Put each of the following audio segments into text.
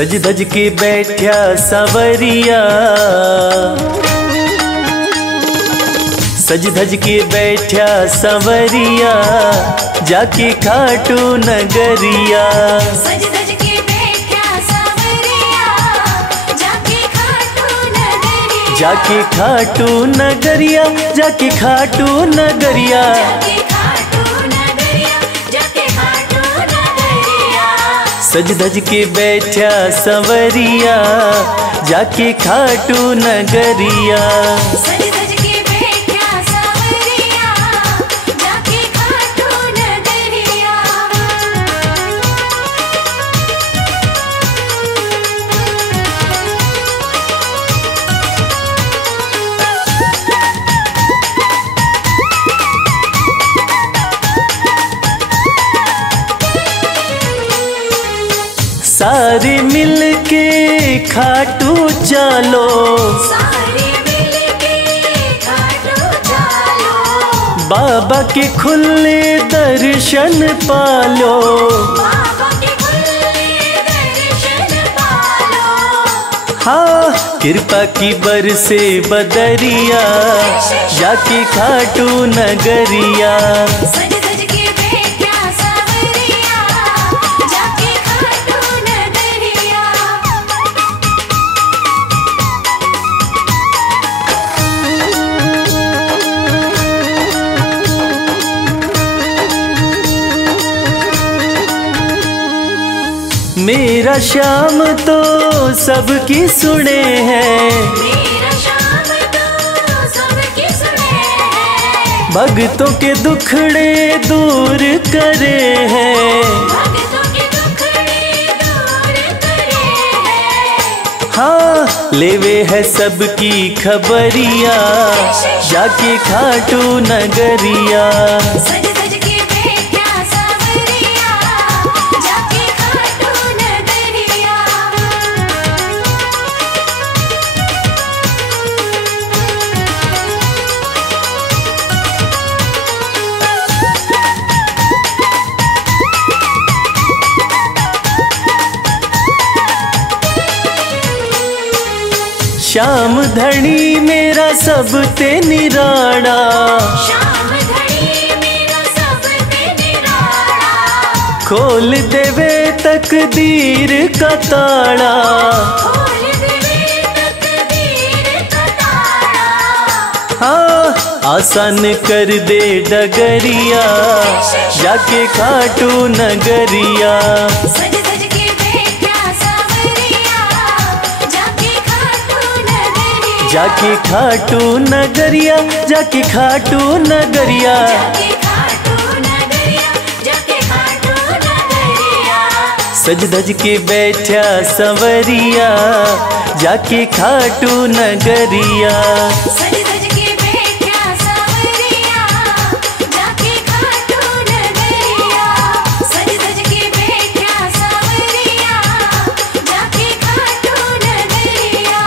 सज धज के बैठा सवरिया, सज धज के बैठा सवरिया, जाके खाटू नगरिया। सज धज के बैठा सवरिया, जाके खाटू नगरिया। जाके खाटू नगरिया, जाके खाटू नगरिया। सज धज के बैठा सवरिया, जाके खाटू नगरिया। सज धज के बैठा सवरिया, जाके खाटू नगरिया। सारे मिल के खाटू चलो, सारे मिल के खाटू चलो। बाबा के खुले दर्शन पालो। बाबा के खुले दर्शन पालो। हाँ कृपा की बरसे बदरिया, जाके खाटू नगरिया। सज धज के बैठा सवरिया, जाके खाटू नगरिया। मेरा श्याम तो सबकी सुने हैं, मेरा श्याम तो सबकी सुने हैं। भक्तों के दुखड़े दूर करे हैं। भक्तों के दुखड़े दूर करे हैं। हाँ लेवे है सबकी खबरिया, जाके खाटू नगरिया। सज धज के बैठा सवरिया, जाके खाटू नगरिया। श्याम धनी मेरा सब ते निराड़ा, श्याम धनी मेरा सब ते निराला। खोल देवे तकदीर का ताड़ा। खोल देवे तकदीर का ताला। हाँ आसान कर दे डगरिया, जाके खाटू नगरिया। सज धज के बैठा सवरिया, जाके खाटू नगरिया। जाके खाटू नगरिया, जाके खाटू नगरिया। जाके खाटू नगरिया, जाके खाटू नगरिया। सज धज के बैठा सवरिया, जाके खाटू नगरिया। सज धज के बैठा सवरिया, जाके खाटू नगरिया। सज धज के बैठा सवरिया, जाके खाटू नगरिया।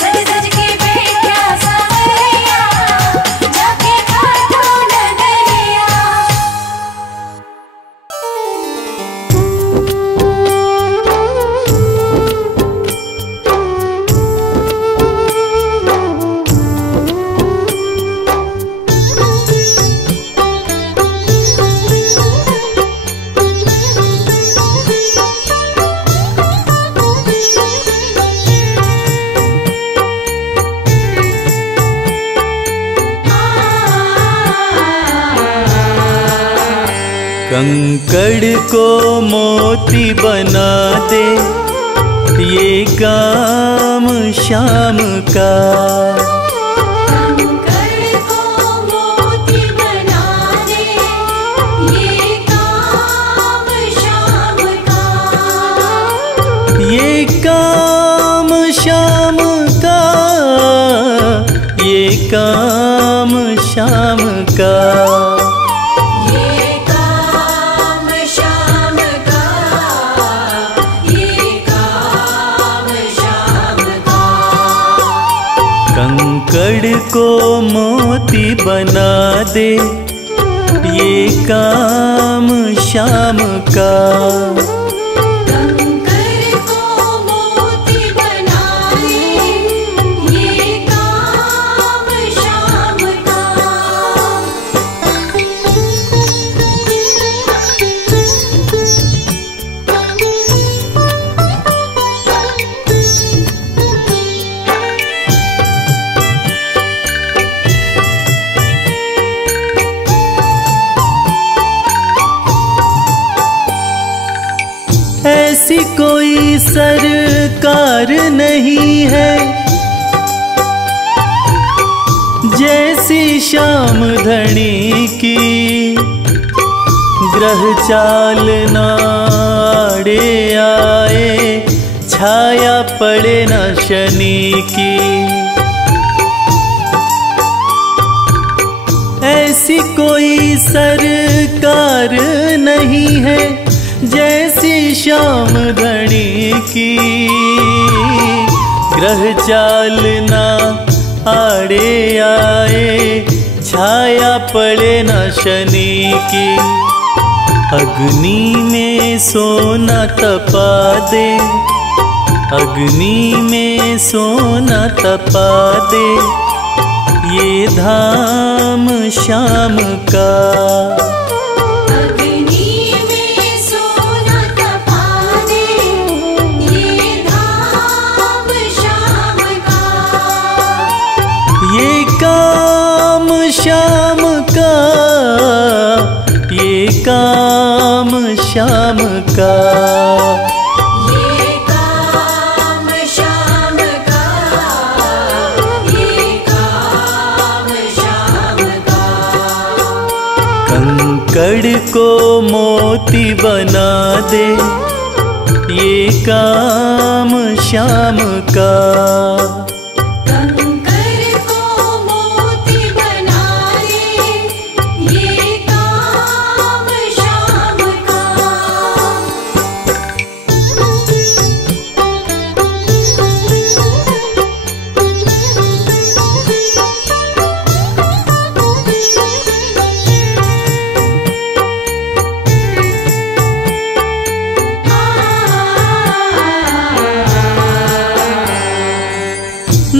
सज धज के बैठा सवरिया, जाके खाटू नगरिया। कंकड़ को मोती बना दे, ये काम शाम का। कंकड़ को मोती बना दे, ये काम शाम का। ये काम शाम का, ये काम शाम का। ये काम शाम का, ये काम शाम का। कंकड़ को मोती बना दे, ये काम शाम का। कंकड़ को ऐसी कोई सरकार नहीं है जैसी श्याम धनी की। ग्रह चाल नाड़े आए, छाया पड़े न शनि की। ऐसी कोई सरकार नहीं है जैसी श्याम धनी की। ग्रह चाल ना आड़े आए, छाया पड़े न शनि की। अग्नि में सोना तपा दे, अग्नि में सोना तपा दे, ये धाम श्याम का। अग्नि में सोना तपा दे, ये धाम श्याम का। ये काम श्याम का, ये काम श्याम का। ये काम श्याम का, ये काम श्याम का। कंकड़ को मोती बना दे, ये काम श्याम का। कंकर को मोती बना दे, ये काम श्याम का।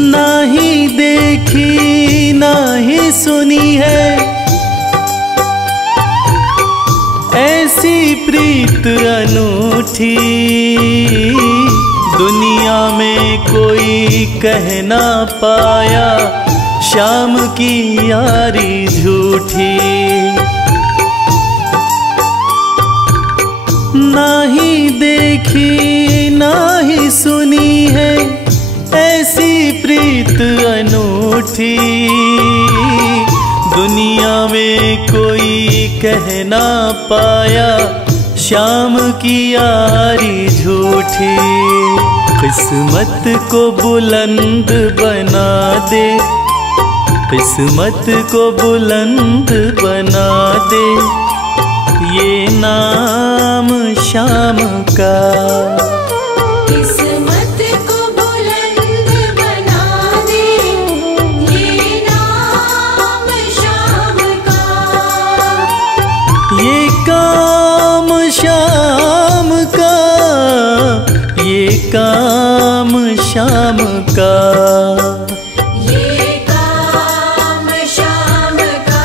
नाही देखी नाही सुनी है ऐसी प्रीत अनूठी। दुनिया में कोई कह ना पाया श्याम की यारी झूठी। नाही देखी नाही सुनी है ऐसी प्रीत अनूठी। दुनिया में कोई कह ना पाया श्याम की यारी झूठी। किस्मत को बुलंद बना दे, किस्मत को बुलंद बना दे, ये नाम श्याम का। किस्मत को बुलंद बना दे, ये नाम श्याम का। ये काम श्याम का, ये काम श्याम का। ये काम श्याम का,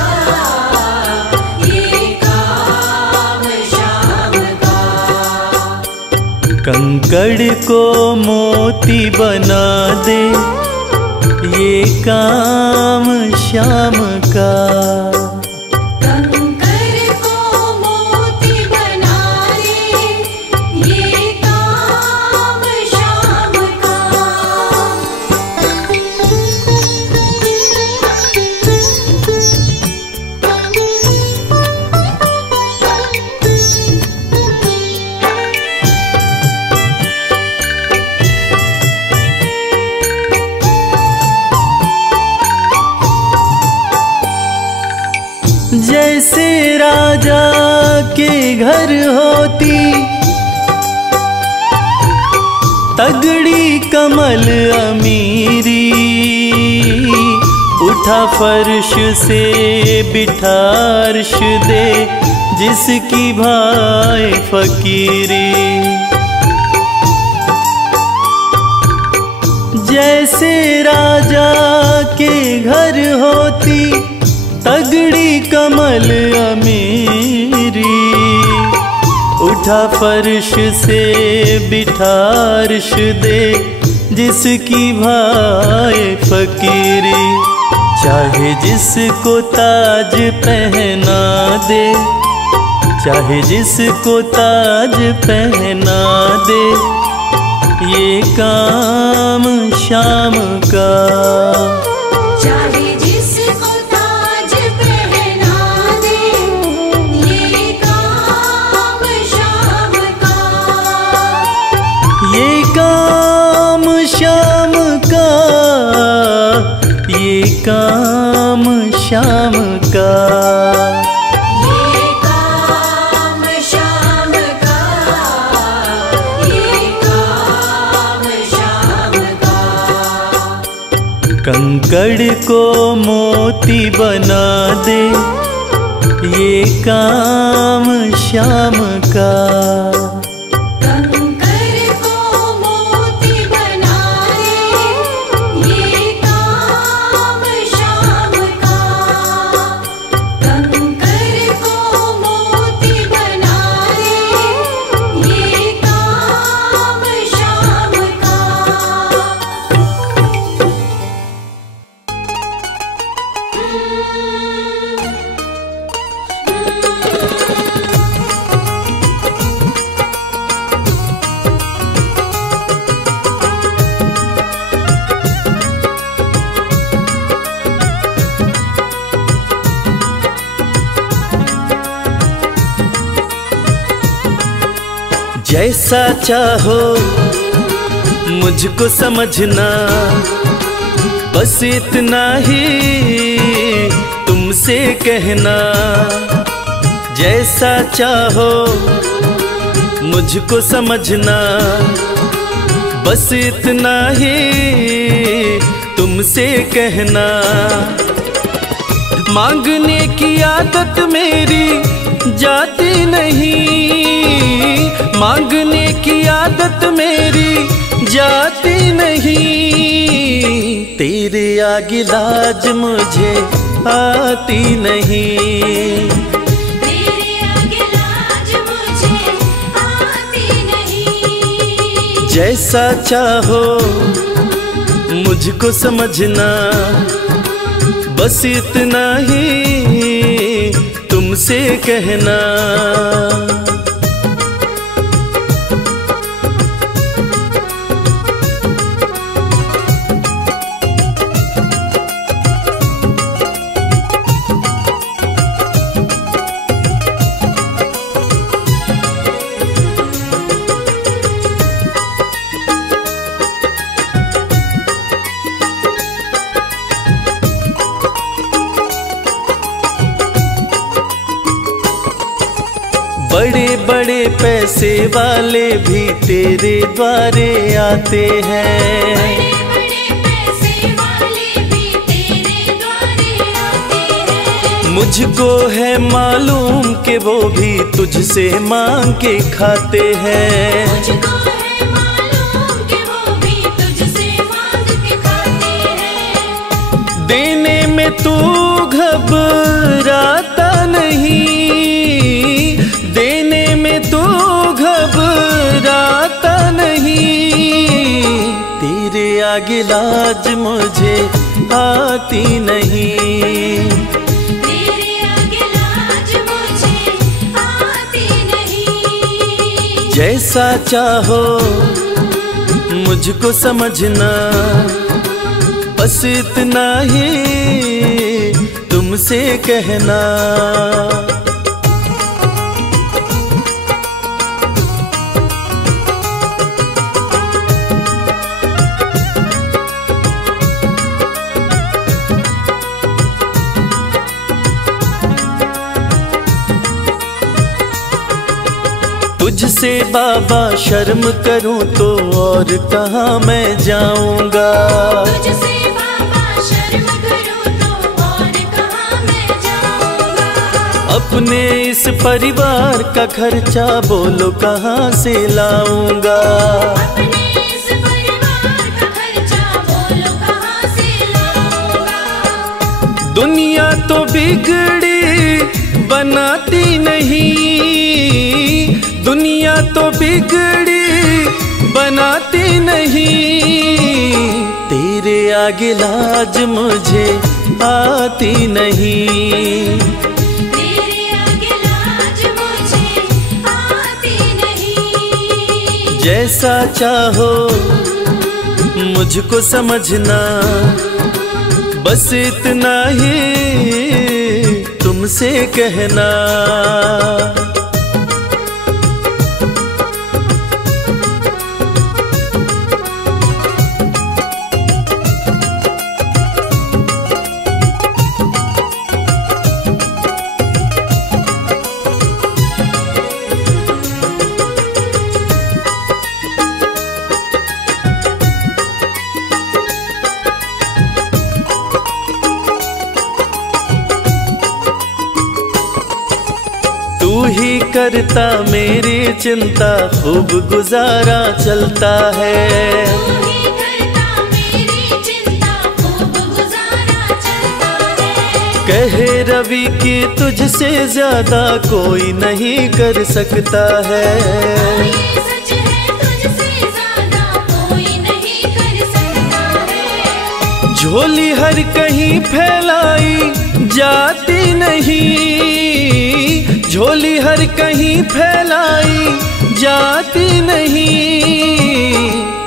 ये काम श्याम का। कंकड़ को मोती बना दे, ये काम श्याम का। कंकर को मोती बना दे, ये काम श्याम का। जैसे राजा के घर होती तगड़ी कमल अमीरी। उठा फर्श से बिठा अर्श दे, जिसकी भाई फकीरी। जैसे राजा के घर होती तगड़ी कमल अमीरी। उठा फर्श से बिठा अर्श दे, जिसकी भाई फकीरी। चाहे जिसको ताज पहना दे, चाहे जिसको ताज पहना दे, ये काम शाम का। चाहे जिसको ताज पहना दे, ये काम शाम का। ये काम शाम का, ये काम शाम का। ये काम शाम का, ये काम शाम का। कंकड़ को मोती बना दे, ये काम शाम का। कंकर को मोती बना दे, ये काम शाम का। कंकर को मोती बना दे, ये काम शाम का। जैसा चाहो मुझको समझना, बस इतना ही तुमसे कहना। जैसा चाहो मुझको समझना, बस इतना ही तुमसे कहना। मांगने की आदत मेरी जाती नहीं, मांगने की आदत मेरी जाती नहीं। तेरे आगे लाज मुझे आती नहीं। तेरे आगे लाज मुझे आती नहीं। जैसा चाहो मुझको समझना, बस इतना ही तुमसे कहना। बड़े बड़े पैसे वाले भी तेरे द्वारे आते हैं। बड़े पैसे वाले भी तेरे द्वारे आते हैं। मुझको है मालूम कि वो भी तुझसे मांग के खाते हैं। मुझको है मालूम कि वो भी तुझसे मांग के खाते हैं। देने में तू घबराता नहीं, देने में तू घबराता नहीं। तेरे आगे लाज मुझे आती नहीं। तेरे आगे लाज मुझे आती नहीं। जैसा चाहो मुझको समझना, बस इतना ही तुमसे कहना। तुझसे बाबा शर्म करूं तो और कहाँ मैं जाऊंगा। तुझसे बाबा शर्म करूं तो और कहाँ मैं जाऊंगा। अपने इस परिवार का खर्चा बोलो कहाँ से लाऊंगा। अपने इस परिवार का खर्चा बोलो कहाँ से लाऊंगा। दुनिया तो बिगड़ी बनाती नहीं, दुनिया तो बिगड़ी बनाती नहीं। तेरे आगे लाज मुझे आती नहीं। तेरे आगे लाज मुझे जैसा चाहो मुझको समझना, बस इतना ही तुमसे कहना। तू ही करता मेरी चिंता, खूब गुजारा चलता है। तू ही करता मेरी चिंता, खूब गुजारा चलता है। कहे रवि कि तुझसे ज्यादा कोई नहीं कर सकता है। ये सच है, तुझसे ज्यादा कोई नहीं कर सकता है। झोली हर कहीं फैलाई जाती नहीं, झोली हर कहीं फैलाई जाती नहीं।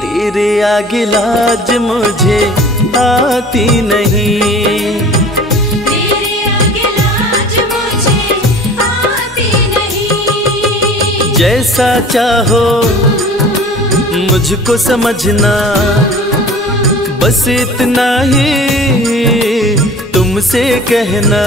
तेरे आगे लाज मुझे आती नहीं, तेरे आगे लाज मुझे आती नहीं। जैसा चाहो मुझको समझना, बस इतना ही तुमसे कहना।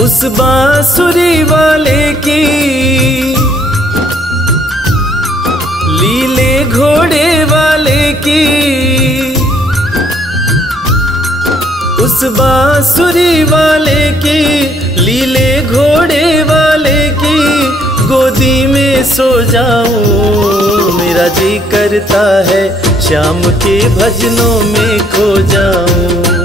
उस बांसुरी वाले की लीले घोड़े वाले की, उस बांसुरी वाले की लीले घोड़े वाले की गोदी में सो जाऊं। मेरा जी करता है शाम के भजनों में खो जाऊं।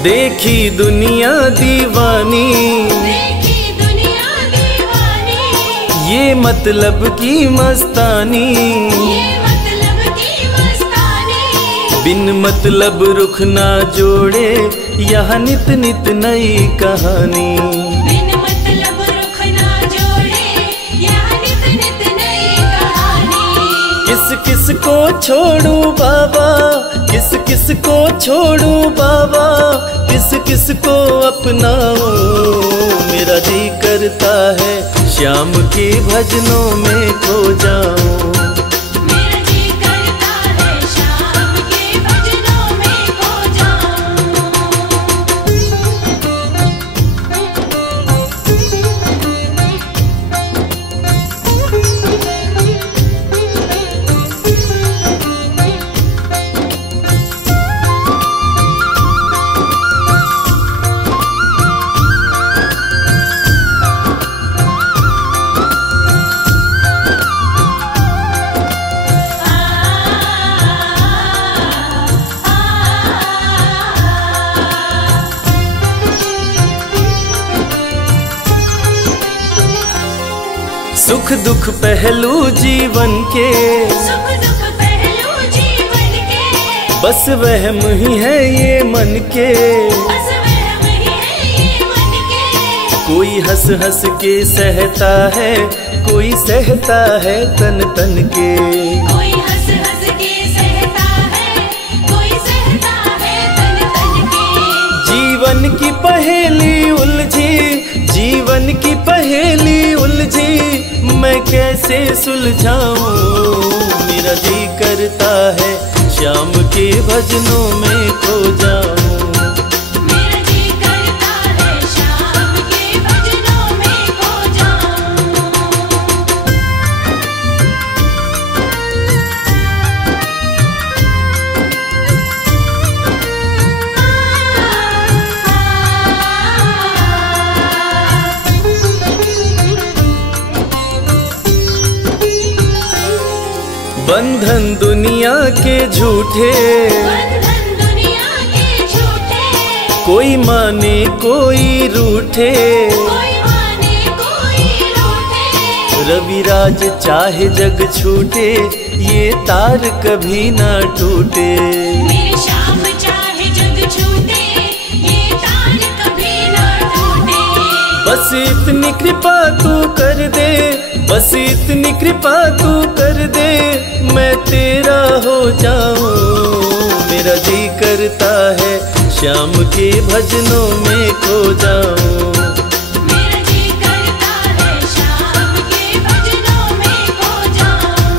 देखी दुनिया दीवानी, देखी दुनिया दीवानी, ये मतलब की मस्तानी, ये मतलब की मस्तानी। बिन मतलब रुख ना जोड़े यहाँ नित नित नई कहानी। बिन मतलब रुख ना जोड़े यहाँ नित नित नई कहानी। किस किस को छोड़ूं बाबा, किस किस को छोड़ूं बाबा, किस किस को अपनाऊं। मेरा जी करता है श्याम के भजनों में खो जाऊं। मेरा जी करता है शाम के भजनों में खो जाऊं। सुख दुख पहलू जीवन के, सुख दुख पहलू जीवन के, बस वहम ही है ये मन के। बस वहम ही है ये मन के। कोई हंस हंस के सहता है, कोई सहता है तन तन के। कोई हंस हंस के सहता है, कोई सहता है तन तन के। जीवन की पहेली उलझी, जीवन की पहेली उलझी, मैं कैसे कैसे सुलझाऊं। मेरा जी करता है श्याम के भजनों में खो जाऊं। मेरा जी करता है श्याम के भजनों में खो जाऊं। बंधन दुनिया के झूठे, बंधन दुनिया के झूठे, कोई माने कोई रूठे। कोई माने कोई रूठे। रविराज चाहे जग छूटे, ये तार कभी ना टूटे। मेरे श्याम चाहे जग छूटे, ये तार कभी ना टूटे। बस इतनी कृपा तू कर दे, बस इतनी कृपा तू कर दे, मैं तेरा हो जाऊं। मेरा जी करता है श्याम के भजनों में खो जाऊं। मेरा जी करता है श्याम के भजनों में खो जाऊं।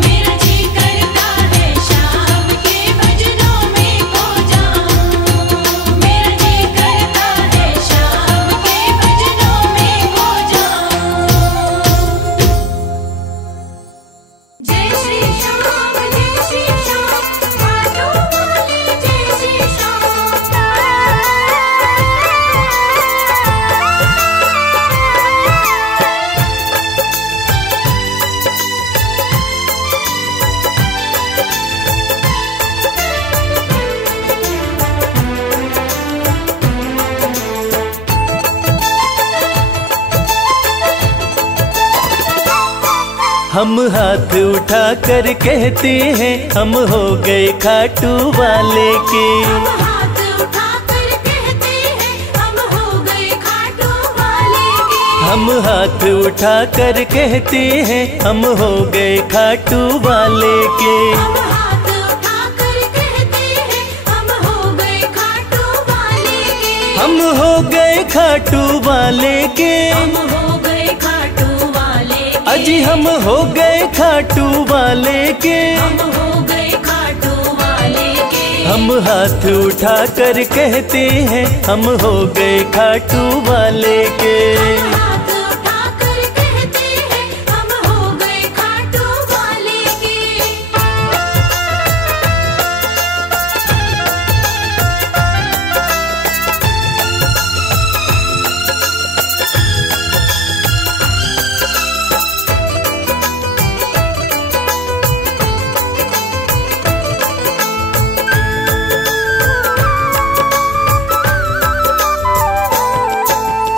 मेरा जी करता है श्याम के भजनों में खो जाऊं। मेरा जी करता है श्याम के भजनों में खो जाऊं। जय श्री श्याम, जय श्री श्याम, खाटू वाले जय श्री श्याम। हम हाथ उठा कर कहते हैं हम हो गए खाटू वाले के। हम हाथ उठाकर कहते हैं हम हो गए खाटू वाले के। हम हाथ उठा कर कहते हैं हम हो गए खाटू वाले के। हम हाथ उठाकर कहते हैं हम हो गए खाटू वाले के। हम हो गए खाटू वाले के। हम हो गए खाटू वाले के। अजी हम हो गए खाटू वाले के। हम हो गए खाटू वाले के। हम हाथ उठा कर कहते हैं हम हो गए खाटू वाले के। हम हाथ उठाकर कहते हैं हम हो गए खाटू वाले के।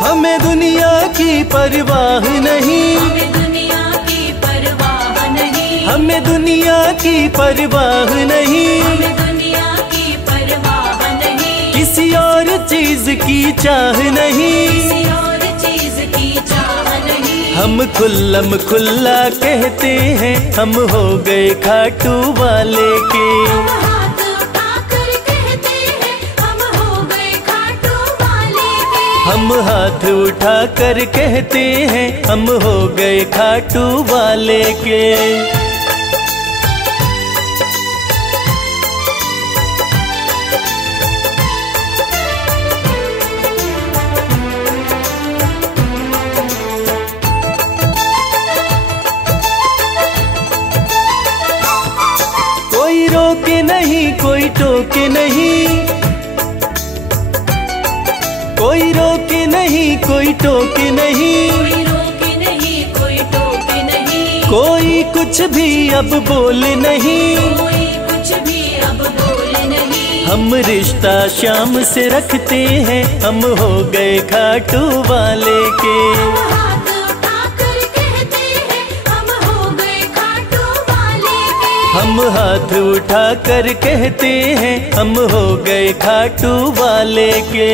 हमें दुनिया की परवाह नहीं, हमें दुनिया की परवाह नहीं। हमें दुनिया की परवाह नहीं। हमें दुनिया की परवाह नहीं। किसी और चीज की चाह नहीं। किसी और चीज की चाह नहीं। हम खुल्लम खुल्ला कहते हैं हम हो गए खाटू वाले के। हम हाथ उठाकर कहते हैं हम हो गए खाटू वाले के। हम हाथ उठा कर कहते हैं हम हो गए खाटू वाले के। कोई रोके नहीं कोई टोके नहीं, कोई रोके नहीं कोई टोके नहीं। कोई रोके नहीं कोई टोके नहीं। कोई कुछ भी अब बोले नहीं। कोई कुछ भी अब बोले नहीं। हम रिश्ता श्याम से रखते हैं हम हो गए खाटू वाले के। हम हाथ उठाकर कहते हैं हम हो गए खाटू वाले के। हम हाथ उठा कर कहते हैं हम हो गए खाटू वाले के।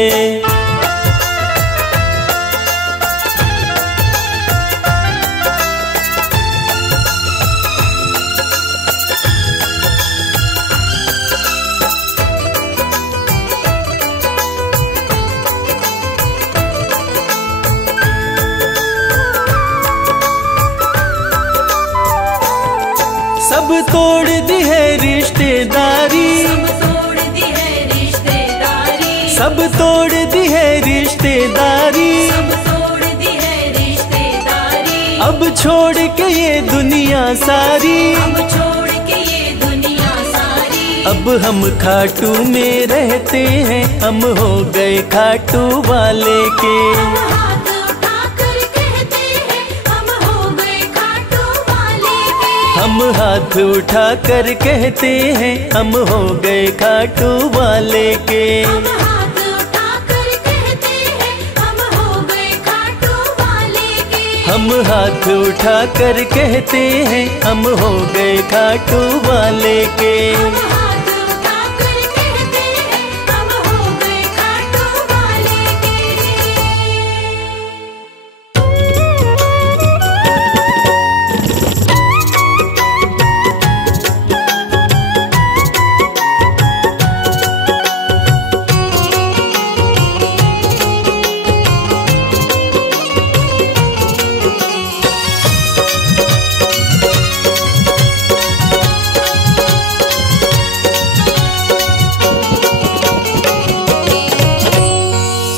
सब तोड़ दी है रिश्तेदारी, सब तोड़ दी है रिश्तेदारी, सब तोड़ दी है रिश्तेदारी, सब तोड़ दी है रिश्तेदारी। अब छोड़ के ये दुनिया सारी, अब छोड़ के ये दुनिया सारी। अब हम खाटू में रहते हैं, हम हो गए खाटू वाले के। हम हाथ उठाकर कहते हैं, हम हो गए खाटू वाले के। हम हाथ उठा कर कहते हैं, हम हो गए खाटू वाले के। हम हाथ उठाकर कहते हैं, हम हो गए खाटू वाले के। हम हाथ उठा कर कहते हैं, हम हो गए खाटू वाले के। हम हाथ उठाकर कहते हैं, हम हो गए खाटू वाले के।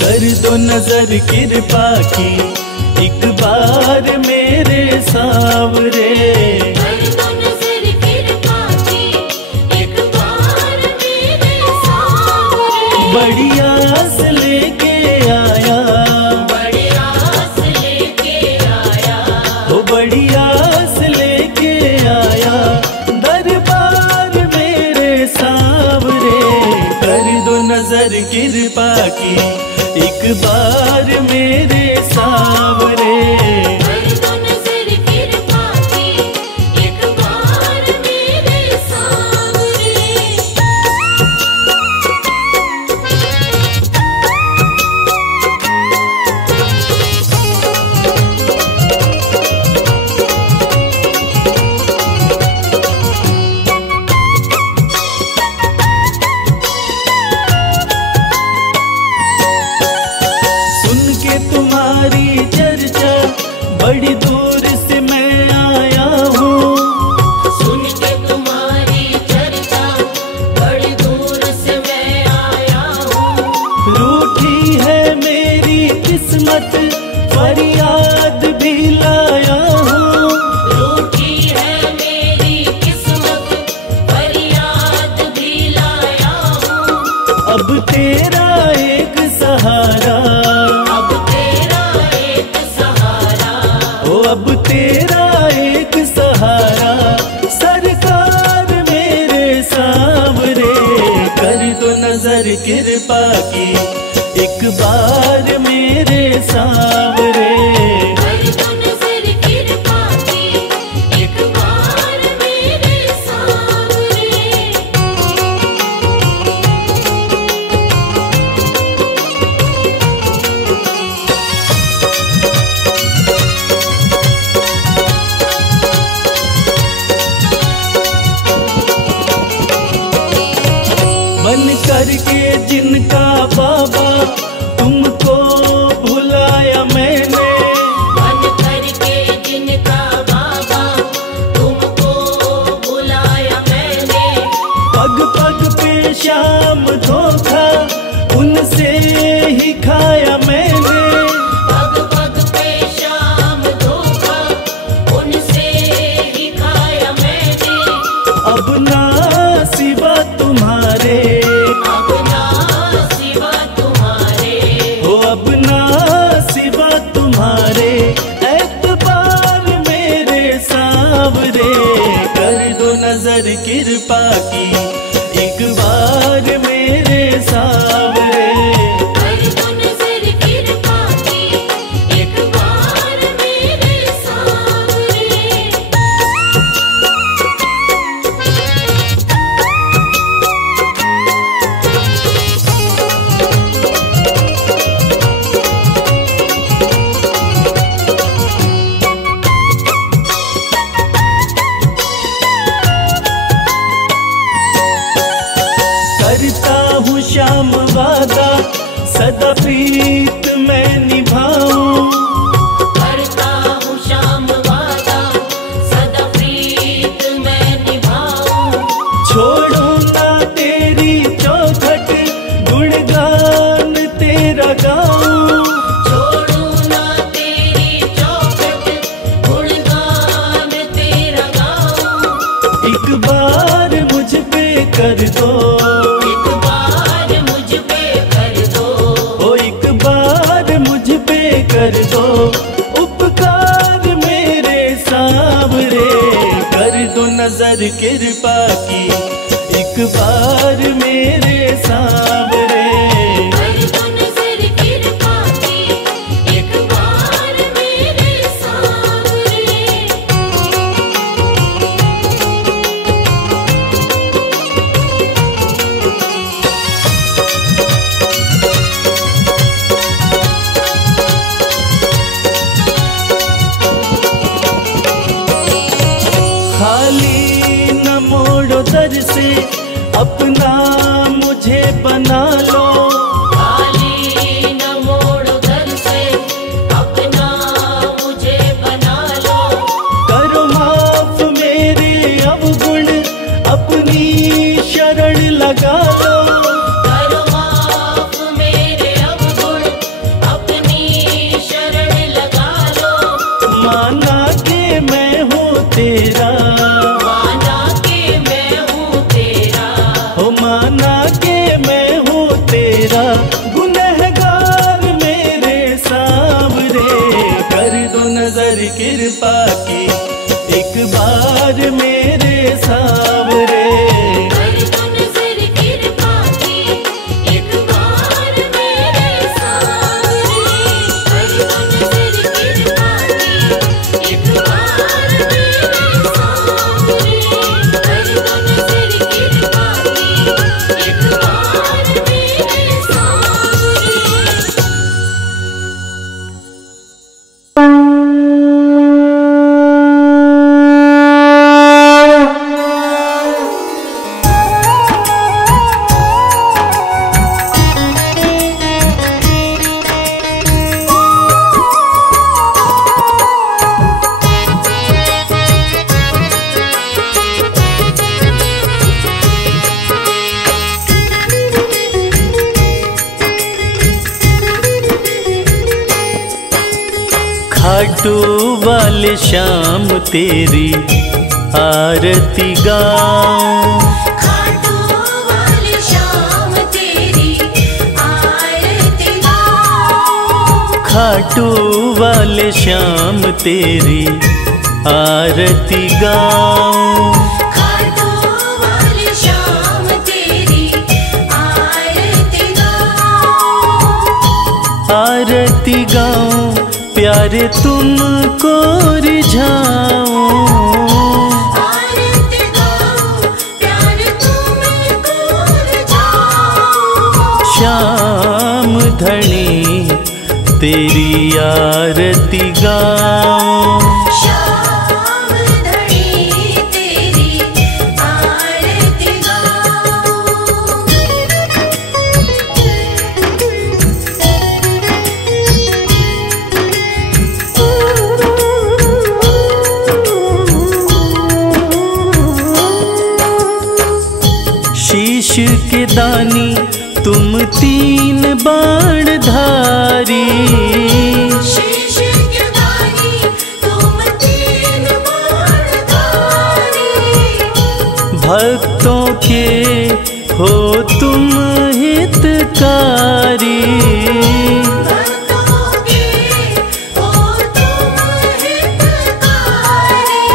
कर दो नजर कृपा की एक बार मेरे सावरे, कर दो नजर कृपा की एक बार मेरे सामने। बड़ी आस लेके आया, बड़ी आस लेके आया, वो बड़ी आस लेके आया दरबार मेरे सावरे। कर दो नजर कृपा की एक बार मेरे सावरे। कर दो नजर कृपा की एक बार मेरे सामने। सुन के तुम्हारी चर्चा बड़ी दूर से मैं आया हूँ, सुन के तुम्हारी चर्चा बड़ी दूर से मैं आया हूँ। रूठी है मेरी किस्मत फरियाद भी लाया हूँ। रूठी है मेरी किस्मत फरियाद भी लाया हूँ। अब तेरा एक सहारा, अब तेरा एक सहारा, ओ अब तेरा एक सहारा सरकार मेरे सावरे। कर दो नजर कृपा की एक बार मेरे सावरे। कर दो नजर कृपा की एक बार मेरे सामने। बन करके जिनका बाबा तुमको भुलाया मैंने, बन करके जिनका बाबा तुमको बुलाया मैंने। पग पग पे शाम धोखा उनसे ही खाया मैंने। पग पग पे शाम धोखा उनसे ही खाया मैंने। अब ना सिवा तुम्हारे, अब ना सिवा तुम्हारे, हो अब ना सिवा तुम्हारे एतबार मेरे सावरे। कर दो नजर कृपा की एक बार मेरे सावरे। कर दो नजर कृपा की एक बार मेरे सामने। करता हूँ श्याम वादा सदा प्रीत मैं निभाऊं। करता हूँ श्याम वादा सदा प्रीत मैं कर दो, एक बार मुझ पे कर दो, ओ एक बार मुझ पे कर दो उपकार मेरे सांवरे। कर दो नजर कृपा की एक बार मेरे सांवरे। कर दो नजर कृपा की एक बार मेरे सांवरे। खाली न मोड़ो दर से अपना मुझे बना लो, खाली न मोड़ो दर से अपना मुझे बना लो। करो माफ मेरे अवगुण अपनी शरण लगा लो। करो माफ मेरे अवगुण अपनी शरण लगा लो। माना के मैं हूँ तेरा, माना के मैं हूँ तेरा, हो माना के मैं हूँ तेरा गुनहगार मेरे सांवरे। कर दो नजर कृपा की एक बार मेरे सांवरे। कर दो नजर कृपा की एक बार मेरे सांवरे। कर दो नजर कृपा की एक बार मेरे सांवरे। कर दो नजर कृपा की एक बार मेरे सांवरे। खाटू वाले शाम तेरी आरती गाऊं, खाटू वाली शाम तेरी आरती गाऊं। खाटू वाले शाम तेरी आरती गाऊं। खाटू वाली शाम तेरी आरती गाऊं। आरती गाऊं प्यारे तुमको रिझाऊं। आरती गाऊं प्यार तुमको रिझाऊं। श्याम धनी तेरी आरती गाऊं। श्याम धनी तेरी आरती गाऊं। शीश के दानी तुम तीन बाण धारी। शीश के दानी तुम तीन बाणधारी। भक्तों के हो तुम हितकारी। भक्तों के हो तुम हितकारी।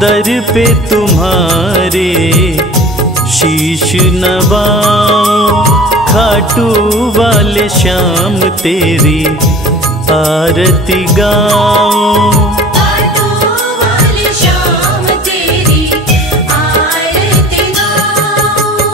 दर पे तुम्हारे शीश नवाऊं। खाटू वाले श्याम तेरी आरती गाऊं। खाटू वाली शाम तेरी आरती गाऊं।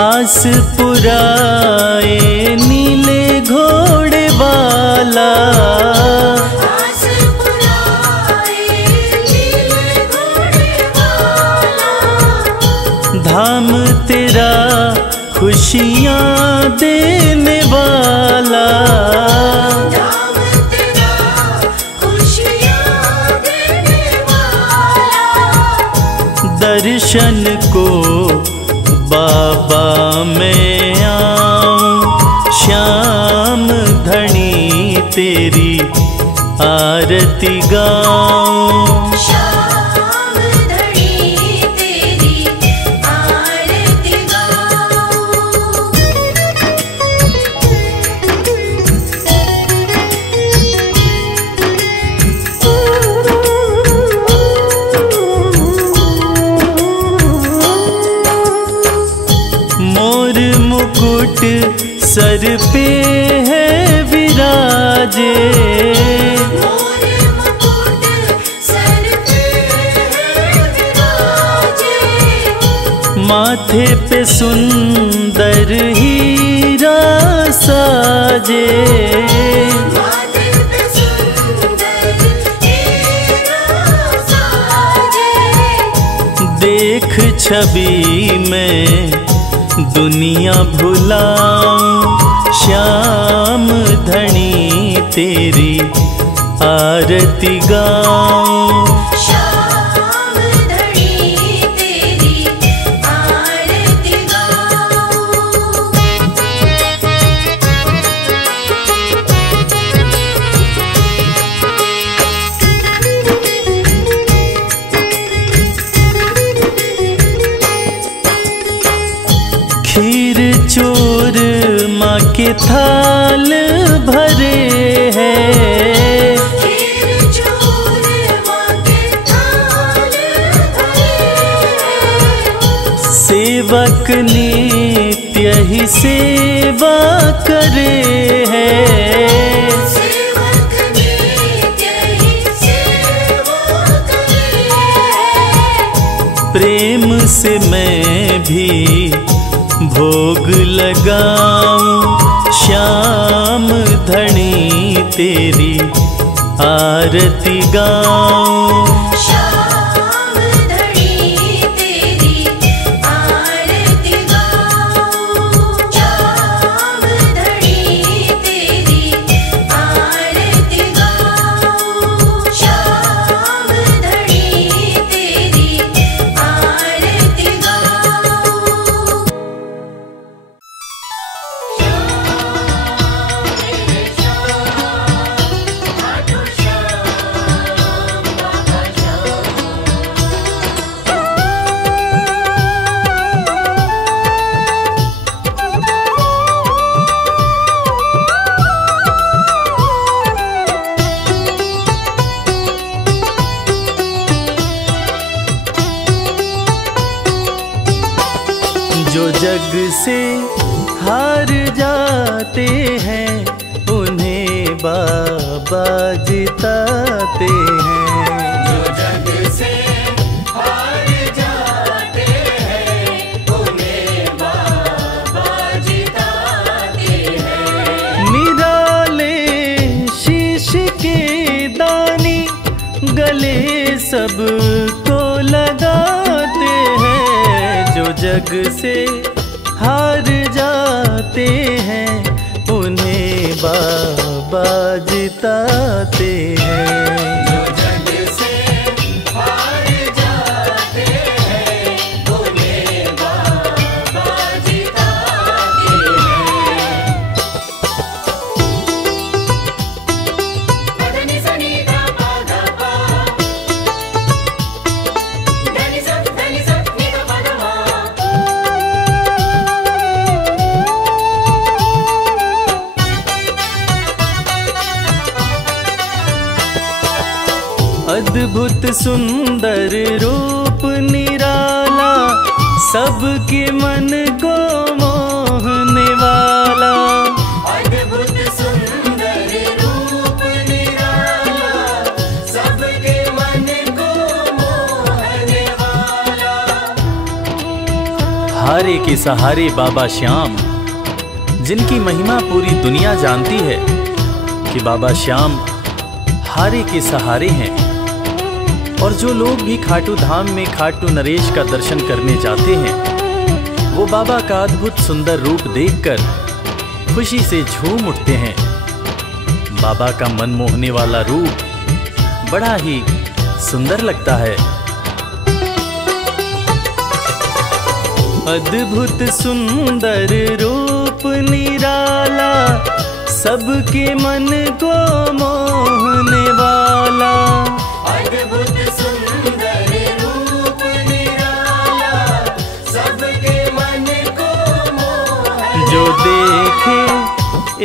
आस पुराए नीले घोड़े वाला। आस पुराए नीले घोड़े वाला। धाम तेरा खुशियाँ देने वाला। धाम तेरा खुशियाँ देने वाला। दर्शन को बाबा मैं आऊं श्याम धनी तेरी आरती गाऊं। श्याम धनी तेरी आरती गाऊं। मोर मुकुट सर पे है विराजे, मोर मुकुट सर पे है विराजे। माथे पे सुंदर हीरा साजे, माथे पे सुंदर हीरा साजे। देख छवि में दुनिया भुलाऊं श्याम धनी तेरी आरती गाऊं। श्याम धनी तेरी आरती गाऊं। खीर चोर माँ के थाल भरे हैं, खीर चोर माँ के थाल भरे। सेवक नित्य ही सेवा करे हैं। सेवक नित्य ही सेवा करे। प्रेम से मैं भी भोग लगाऊं श्याम धनी तेरी आरती गाऊं। श्याम धनी तेरी आरती गाऊं। श्याम धनी तेरी आरती गाऊं। श्याम धनी तेरी आरती गाऊं। जो जग से हार जाते हैं उन्हें बाबा जिताते हैं। जो जग से हार जाते हैं उन्हें बाबा जिताते हैं। निराले शीश के दानी गले सबको लगाते हैं। जो जग से हार जाते हैं उन्हें बाबा जिताते हैं। जो जग से हार जाते हैं उन्हें बाबा जिताते हैं। धनि सनि धा पा धा पा। धनि सा नि धा पा धा मा। अद्भुत सुंदर रूप निराला सबके मन को मोहने वाला। अद्भुत सुंदर रूप निराला सबके मन को मोहने वाला। हारे के सहारे बाबा श्याम, जिनकी महिमा पूरी दुनिया जानती है कि बाबा श्याम हारे के सहारे हैं। और जो लोग भी खाटू धाम में खाटू नरेश का दर्शन करने जाते हैं वो बाबा का अद्भुत सुंदर रूप देखकर खुशी से झूम उठते हैं। बाबा का मन मोहने वाला रूप बड़ा ही सुंदर लगता है। अद्भुत सुंदर रूप निराला, सबके मन को मोहने वाला। अद्भुत सुंदर रूप निराला, सबके मन को मोहने जो देखे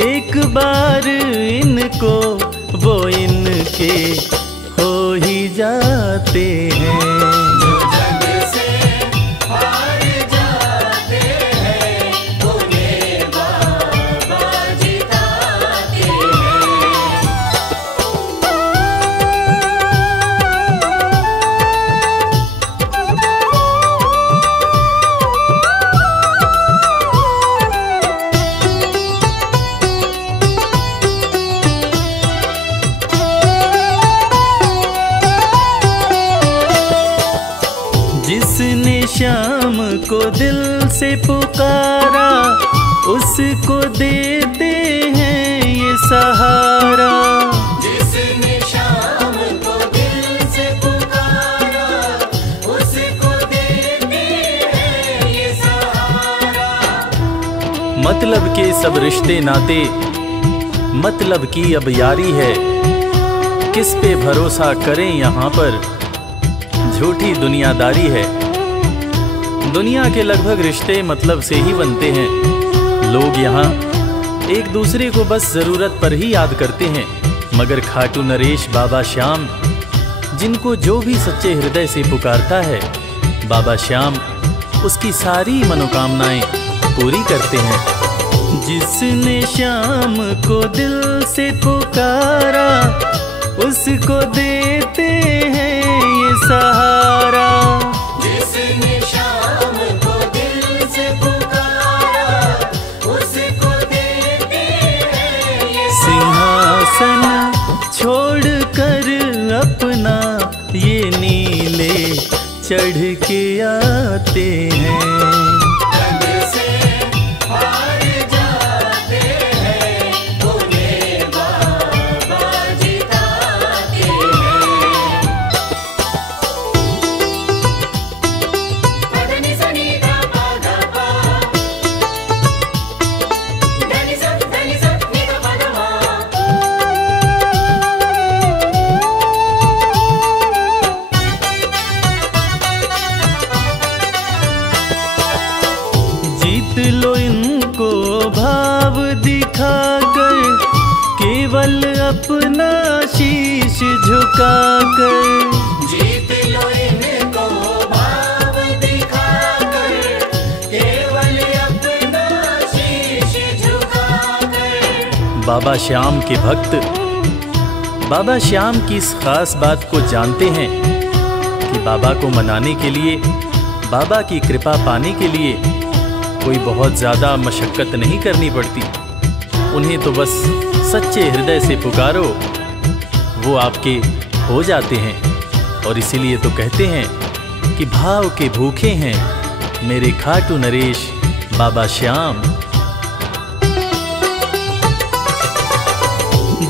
एक बार इनको, वो इनके हो ही जाते हैं। जो जग से हार जाते हैं, उन्हें बाबा जिताते हैं। जिसने श्याम को दिल से पुकारा, उसको देते हैं ये सहारा। जिसने शाम को दिल से पुकारा, उसको देते हैं ये सहारा। मतलब के सब रिश्ते नाते, मतलब की अब यारी है। किस पे भरोसा करें यहाँ पर, झूठी दुनियादारी है। दुनिया के लगभग रिश्ते मतलब से ही बनते हैं। लोग यहाँ एक दूसरे को बस जरूरत पर ही याद करते हैं, मगर खाटू नरेश बाबा श्याम, जिनको जो भी सच्चे हृदय से पुकारता है, बाबा श्याम उसकी सारी मनोकामनाएं पूरी करते हैं। जिसने श्याम को दिल से पुकारा, उसको देते हैं ये सहारा। जिसने शाम को दिल से पुकारा, उसको देते हैं ये सिंहासन छोड़कर अपना ये नीले चढ़ के आते हैं। जग से हार जाते हैं, उन्हें बाबा जिताते हैं। पदनि सनि धा पा धा पा, धनि सा नि धा पा धा मा। जीत लो इनको भाव दिखाकर, केवल अपना शीश झुकाकर। जीत लो इनको भाव दिखाकर, केवल अपना शीश झुकाकर। बाबा श्याम के भक्त बाबा श्याम की इस खास बात को जानते हैं कि बाबा को मनाने के लिए, बाबा की कृपा पाने के लिए कोई बहुत ज़्यादा मशक्क़त नहीं करनी पड़ती। उन्हें तो बस सच्चे हृदय से पुकारो, वो आपके हो जाते हैं। और इसीलिए तो कहते हैं कि भाव के भूखे हैं मेरे खाटू नरेश बाबा श्याम।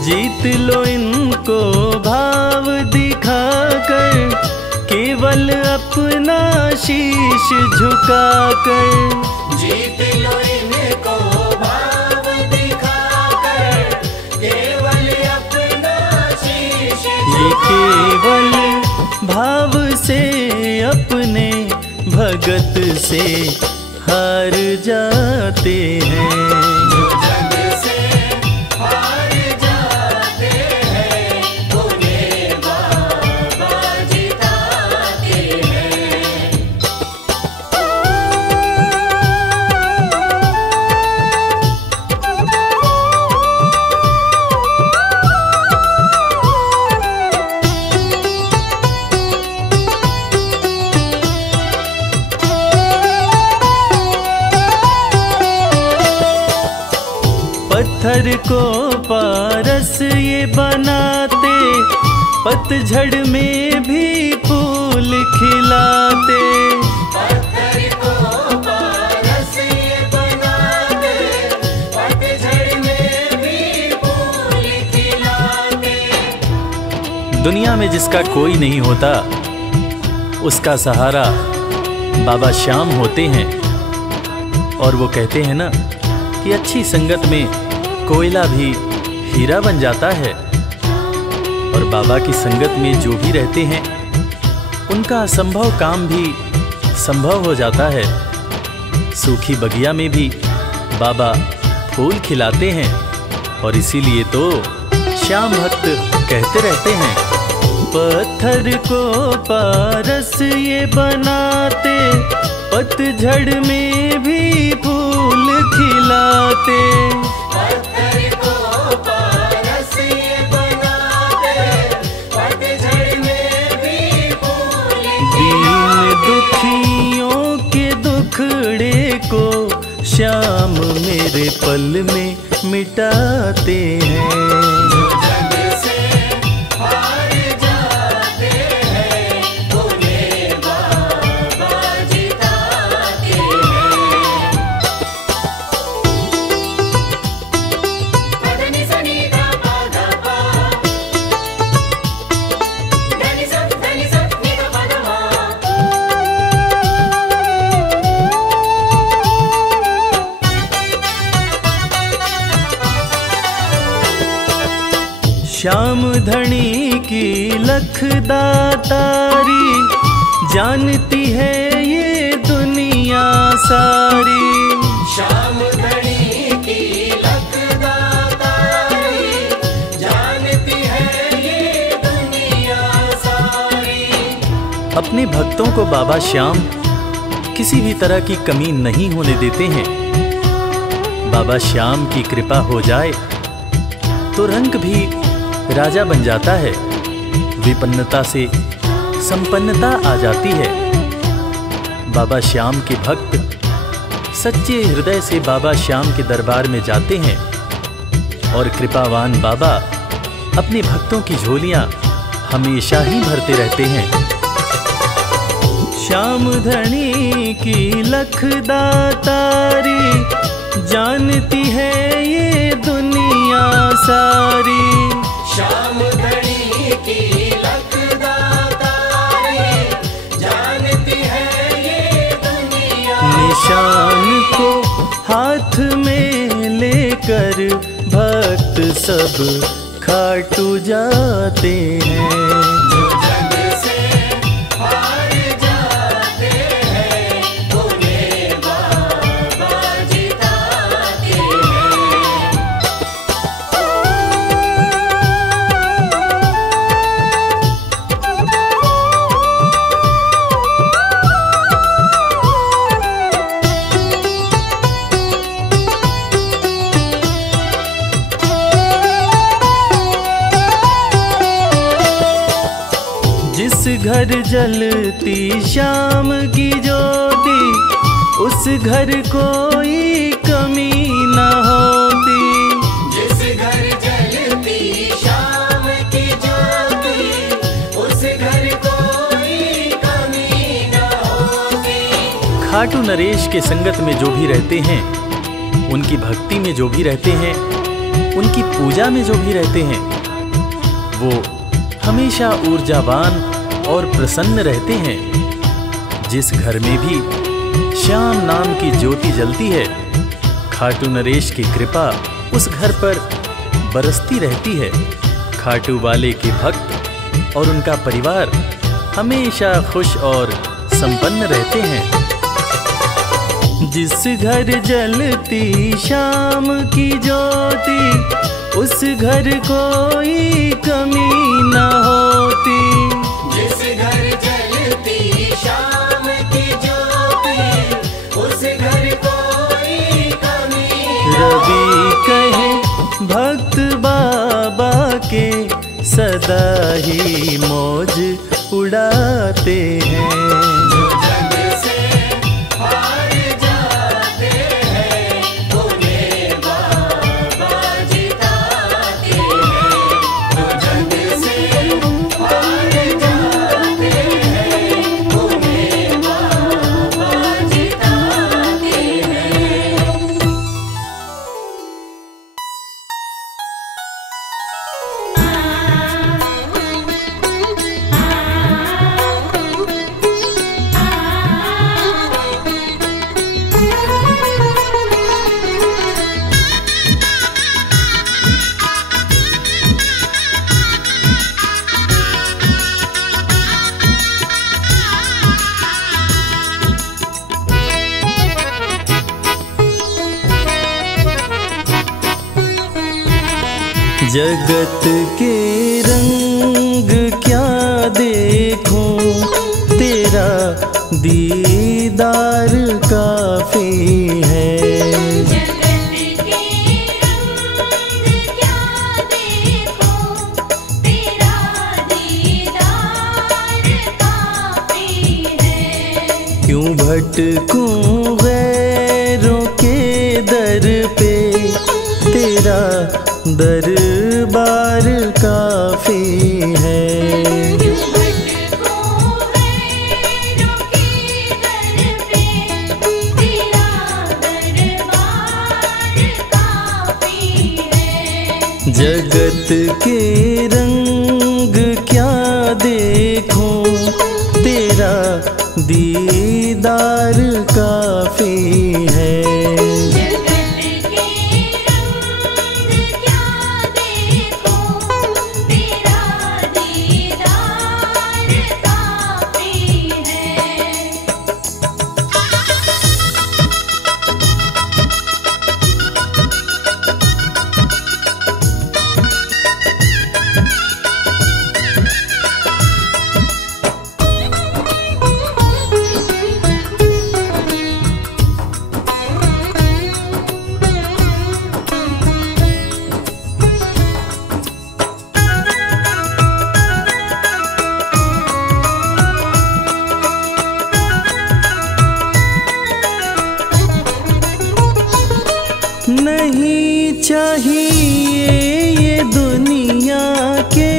जीत लो इनको भाव दिखाकर, केवल अपना शीश झुकाकर। जीत लो इनको भाव दिखाकर, केवल अपना शीश ये केवल भाव से अपने भगत से हार जाते हैं। जो जग से हार जाते हैं, उन्हें बाबा जिताते हैं। पत्थर को पारस ये बनाते, पतझड़ में भी फूल खिलाते। पत्थर को पारस ये बनाते, पतझड़ में भी फूल खिलाते। दुनिया में जिसका कोई नहीं होता, उसका सहारा बाबा श्याम होते हैं। और वो कहते हैं ना कि अच्छी संगत में कोयला भी हीरा बन जाता है। और बाबा की संगत में जो भी रहते हैं उनका असंभव काम भी संभव हो जाता है। सूखी बगिया में भी बाबा फूल खिलाते हैं और इसीलिए तो श्याम भक्त कहते रहते हैं, पत्थर को पारस ये बनाते, पतझड़ में भी फूल खिलाते। पत्थर को पारस ये बनाते, पतझड़ में भी फूल दीन दुखियों के दुखड़े को श्याम मेरे पल में मिटाते हैं। श्याम धनी की लखदातारी, जानती है ये दुनिया सारी। श्याम धनी की लखदातारी, जानती है ये दुनिया सारी। अपने भक्तों को बाबा श्याम किसी भी तरह की कमी नहीं होने देते हैं। बाबा श्याम की कृपा हो जाए तो रंग भी राजा बन जाता है, विपन्नता से संपन्नता आ जाती है। बाबा श्याम के भक्त सच्चे हृदय से बाबा श्याम के दरबार में जाते हैं और कृपावान बाबा अपने भक्तों की झोलियां हमेशा ही भरते रहते हैं। श्याम धनी की लखदातारी, जानती है ये दुनिया सारी। श्याम धनी की लखदातारी, जानती है ये दुनिया। निशान को हाथ में लेकर भक्त सब खाटू जाते हैं। जो जग से हार जाते हैं, उन्हें बाबा जिताते हैं। जिस घर जलती श्याम की ज्योति, उस घर कोई कमी न होती। जिस घर जलती श्याम की ज्योति, उस घर कोई कमी न होती। खाटू नरेश के संगत में जो भी रहते हैं, उनकी भक्ति में जो भी रहते हैं, उनकी पूजा में जो भी रहते हैं, वो हमेशा ऊर्जावान और प्रसन्न रहते हैं। जिस घर में भी श्याम नाम की ज्योति जलती है, खाटू नरेश की कृपा उस घर पर बरसती रहती है। खाटू वाले के भक्त और उनका परिवार हमेशा खुश और संपन्न रहते हैं। जिस घर जलती श्याम की ज्योति, उस घर कोई कमी न होती। जिस घर जलती श्याम की ज्योति, उस घर कोई कमी न रवि कहे भक्त बाबा के, सदा ही मौज उड़ाते हैं। जो जग से हार जाते हैं, उन्हें बाबा जिताते हैं। जो जग से हार जाते हैं, उन्हें बाबा जिताते हैं। जगत के रंग क्या देखूं, तेरा दीदार काफी है। जगत के रंग क्या देखूं, तेरा दीदार काफी है। क्यों भटकूं गैरों के दर पे, तेरा दरबार काफी है। क्यों भटकूं गैरों के दर पे, तेरा दरबार काफी है। जगत के रंग क्या देखूं, तेरा दीदार काफी है। जगत के रंग क्या देखूं, तेरा दीदार काफी है। नहीं चाहिए ये दुनिया के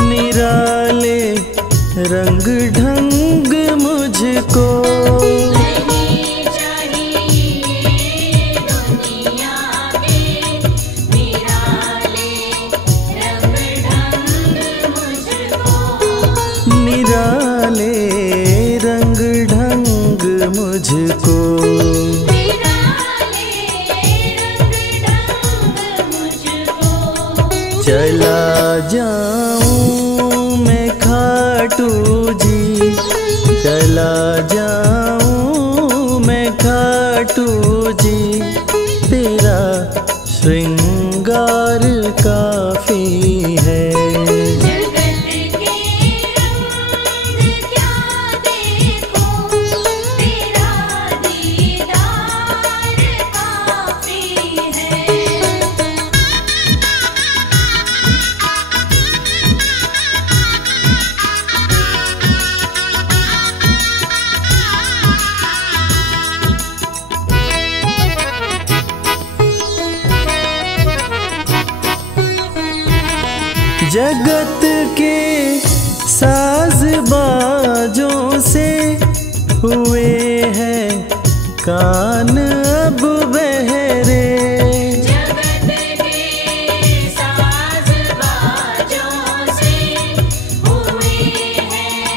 निराले रंग ढंग मुझको। नहीं चाहिए दुनिया के निराले रंग ढंग मुझको। निराले रंग ढंग मुझको। निराले रंग ढंग मुझको। चला जाऊं मैं खाटू जी, चला जाऊं मैं खाटू जी, तेरा श्रृंगार काफी है। जगत के रंग क्या देखूं, तेरा दीदार काफी है। जगत के साज बाजों से हुए हैं कान अब बहरे। जगत के साज बाजों से हुए हैं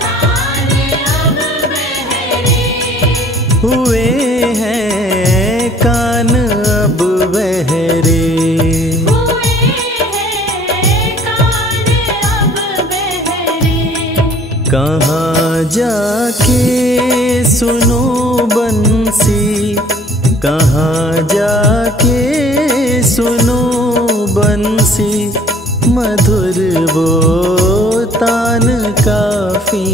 कान अब बहरे। हुए हैं कान अब बहरे। हुए हैं कान अब बहरे। कहाँ जाके सुनो बंसी, कहाँ जाके सुनो बंसी, मधुर वो तान काफी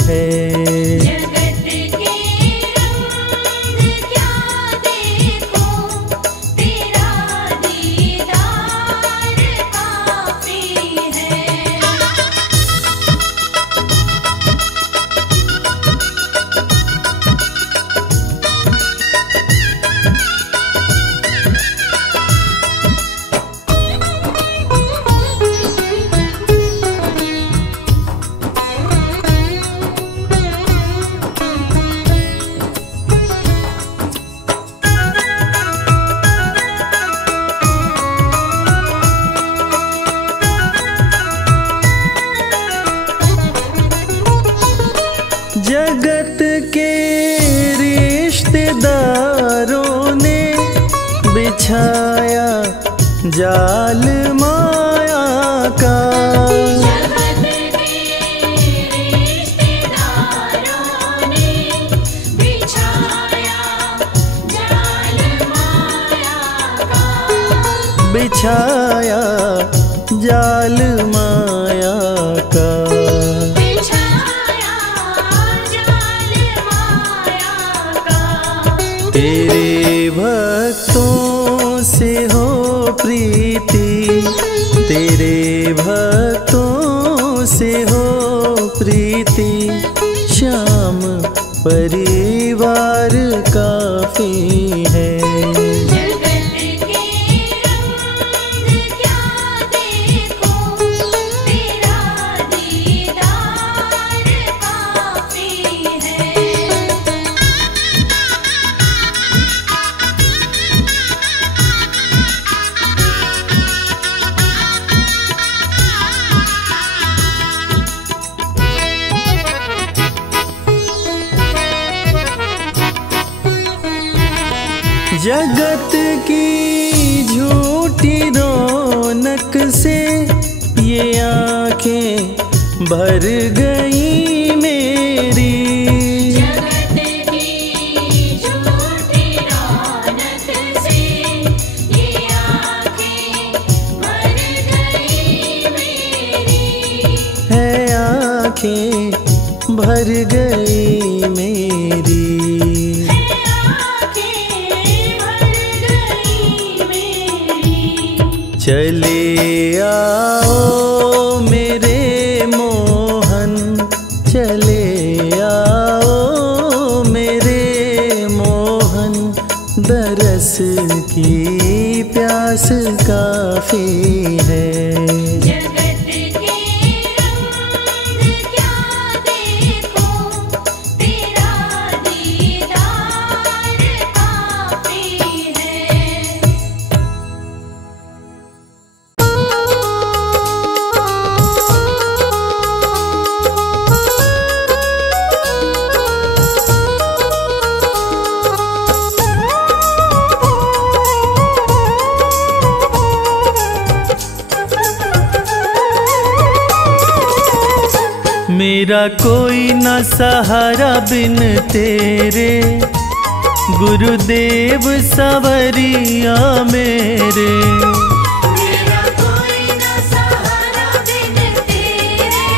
है। जगत के रंग क्या देखूं, तेरा दीदार काफी है। जगत के रिश्तेदारों ने बिछाया जाल माया का। जगत के रिश्तेदारों ने बिछाया जाल माया का। बिछाया जाल माया का। बिछाया जाल माया का। तेरे भक्तों से हो प्रीति, तेरे भक्तों से हो प्रीति, श्याम परिवार काफी है। जगत के रंग क्या देखो, तेरा दीदार काफी है। जगत की झूठी रौनक से ये आँखें भर गई मेरी। जगत की झूठी रौनक से ये आँखें भर गई मेरी। है आँखें भर गई मेरी। चले आओ मेरे मोहन, चले आओ मेरे मोहन, दरस की प्यास काफी है। जगत के रंग क्या देखो, तेरा दीदार काफी है। मेरा कोई न सहारा बिन तेरे, गुरुदेव सवरिया मेरे। मेरा कोई न सहारा बिन तेरे,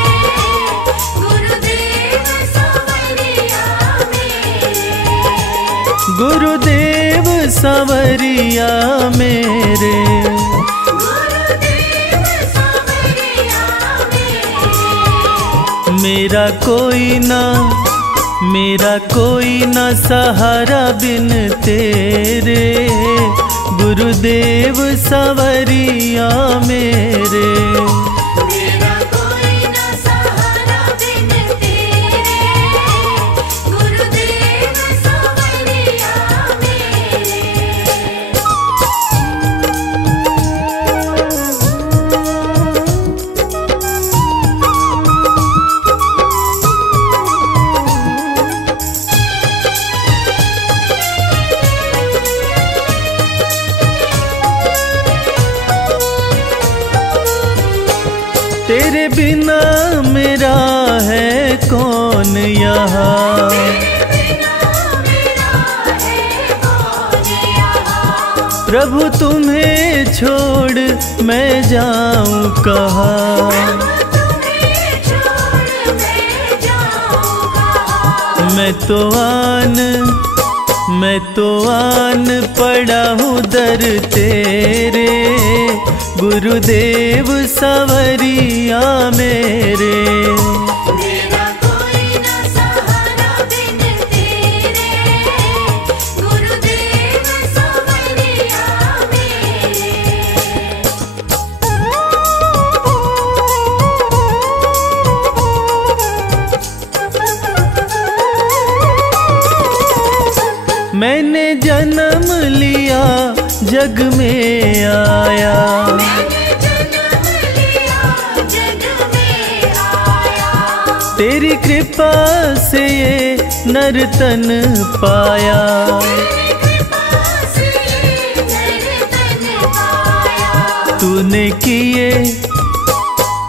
गुरुदेव सवरिया मेरे। गुरुदेव सवरिया मेरे। गुरुदेव सवरिया मेरे। मेरा कोई न सहारा बिन तेरे, गुरुदेव सवरिया मेरे। मेरा कोई न सहारा बिन तेरे, गुरुदेव सवरिया मेरे। तेरे बिना मेरा है कौन यहाँ, प्रभु तुम्हें छोड़ मैं जाऊं कहाँ। मैं तो आन पड़ा हूँ दर तेरे, गुरुदेव सवरिया मेरे। मेरा कोई न सहारा बिन तेरे, गुरुदेव सवरिया मेरे। मैंने जन्म लिया जग में आया, तेरी कृपा से ये नर्तन पाया।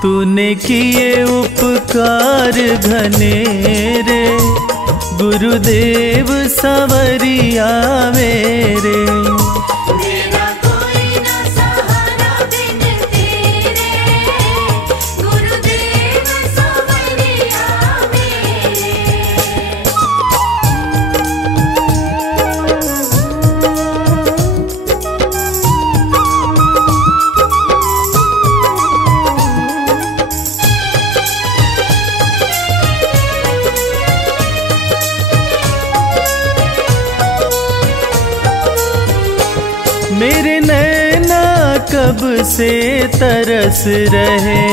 तूने किए उपकार घनेरे, गुरुदेव सवरिया मेरे। मेरा कोई न सहारा बिन तेरे, कब से तरस रहे,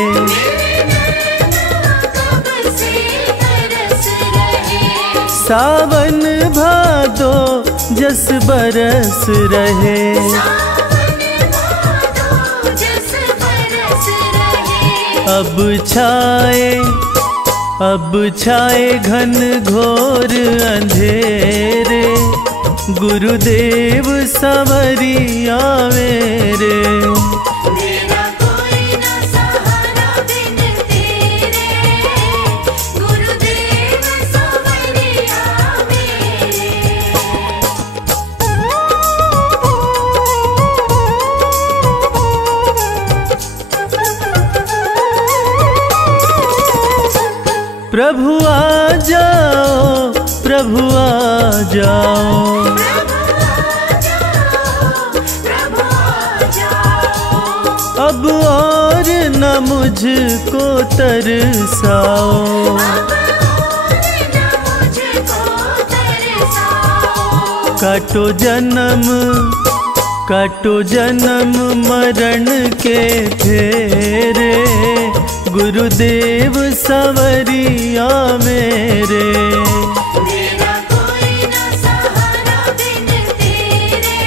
सावन भादो जस बरस रहे। अब छाए घन घोर अंधेरे, गुरुदेव संवरिया मेरे। मेरा कोई ना सहारा बिन तेरे, गुरुदेव संवरिया प्रभु आ जाओ, प्रभु आ जाओ, अब और न मुझको तरसाओ। काटो जन्म मरण के फेरे, गुरुदेव संवरिया मेरे। मेरा कोई ना सहारा बिन तेरे,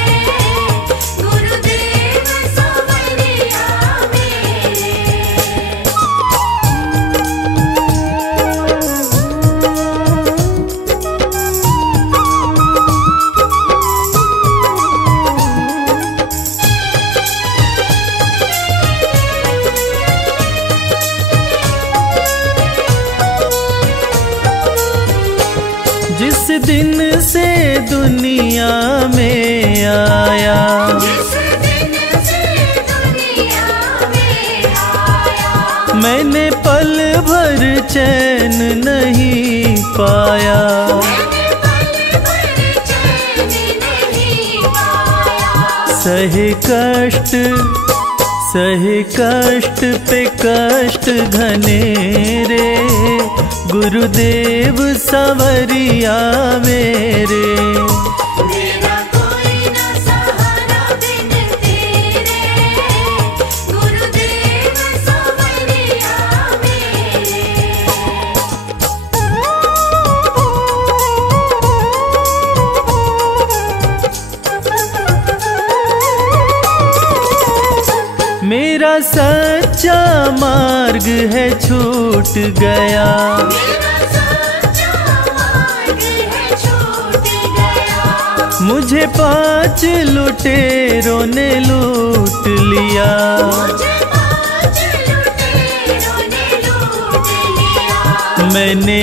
गुरुदेव संवरिया जिस दिन से दुनिया में आया, मैंने पल भर चैन नहीं पाया। सहे कष्ट पे कष्ट घनेरे, गुरुदेव संवरिया मेरे। मेरा कोई ना सहारा बिन तेरे, गुरुदेव संवरिया मेरा सच्चा मार्ग है छूट गया, मुझे 5 लुटेरों ने लूट लिया। मैंने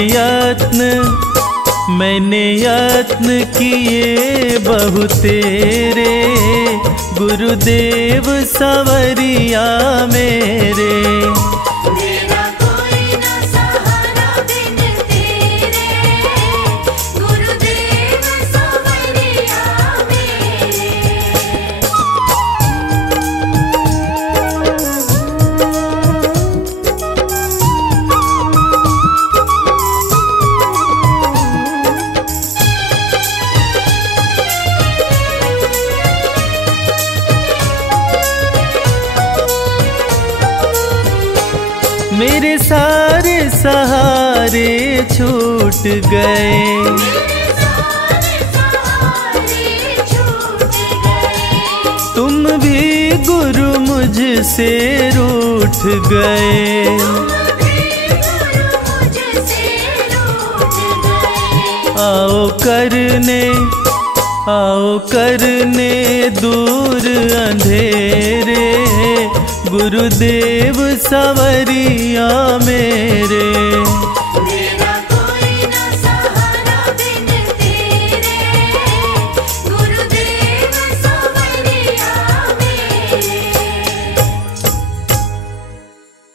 यत्न किए बहु तेरे, गुरुदेव संवरिया मेरे। मेरा कोई ना सहारा बिन तेरे, गुरुदेव संवरिया मेरे सारे सहारे छूट गए, तुम भी गुरु मुझसे रूठ गए। आओ करने दूर अंधेरे, गुरुदेव संवरिया मेरे।